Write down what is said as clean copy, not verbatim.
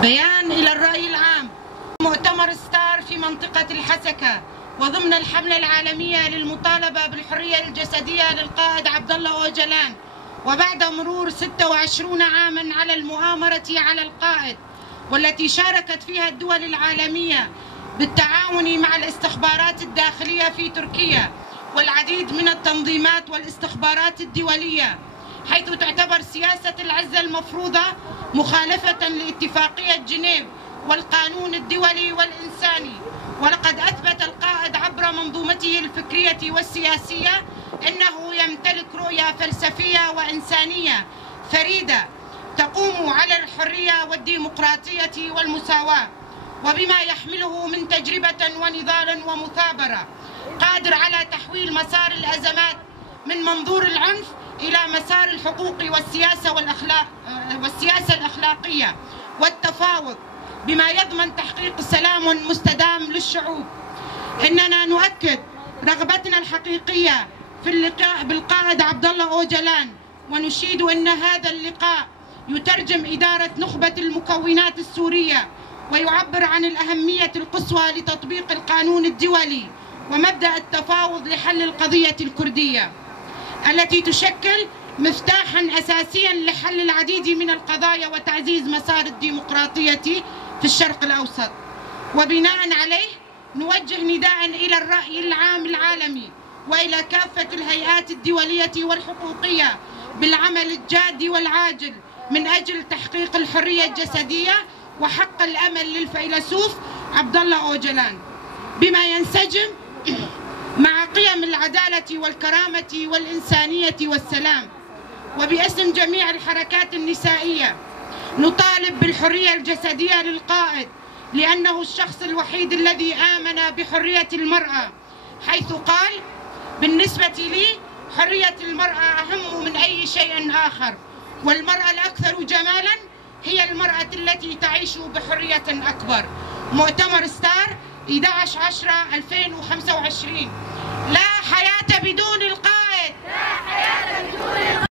بيان إلى الرأي العام. مؤتمر ستار في منطقة الحسكة وضمن الحملة العالمية للمطالبة بالحرية الجسدية للقائد عبد الله أوجلان، وبعد مرور 26 عاما على المؤامرة على القائد، والتي شاركت فيها الدول العالمية بالتعاون مع الاستخبارات الداخلية في تركيا والعديد من التنظيمات والاستخبارات الدولية، حيث تعتبر سياسة العزة المفروضة مخالفة لاتفاقية جنيف والقانون الدولي والإنساني. ولقد أثبت القائد عبر منظومته الفكرية والسياسية أنه يمتلك رؤية فلسفية وإنسانية فريدة تقوم على الحرية والديمقراطية والمساواة، وبما يحمله من تجربة ونضال ومثابرة، قادر على تحويل مسار الأزمات من منظور العنف إلى مسار الحقوق والسياسة الأخلاقية والتفاوض، بما يضمن تحقيق سلام مستدام للشعوب. إننا نؤكد رغبتنا الحقيقية في اللقاء بالقائد عبد الله أوجلان، ونشيد أن هذا اللقاء يترجم إدارة نخبة المكونات السورية، ويعبر عن الأهمية القصوى لتطبيق القانون الدولي ومبدأ التفاوض لحل القضية الكردية، التي تشكل مفتاحا أساسيا لحل العديد من القضايا وتعزيز مسار الديمقراطية في الشرق الأوسط. وبناء عليه نوجه نداء إلى الرأي العام العالمي وإلى كافة الهيئات الدولية والحقوقية بالعمل الجاد والعاجل من أجل تحقيق الحرية الجسدية وحق الأمل للفيلسوف عبد الله أوجلان، بما ينسجم مع قيم العدالة والكرامة والإنسانية والسلام. وباسم جميع الحركات النسائية نطالب بالحرية الجسدية للقائد، لأنه الشخص الوحيد الذي آمن بحرية المرأة، حيث قال: بالنسبة لي حرية المرأة أهم من أي شيء آخر، والمرأة الأكثر جمالا هي المرأة التي تعيش بحرية أكبر. مؤتمر ستار 11/10/2025. لا حياة بدون القائد.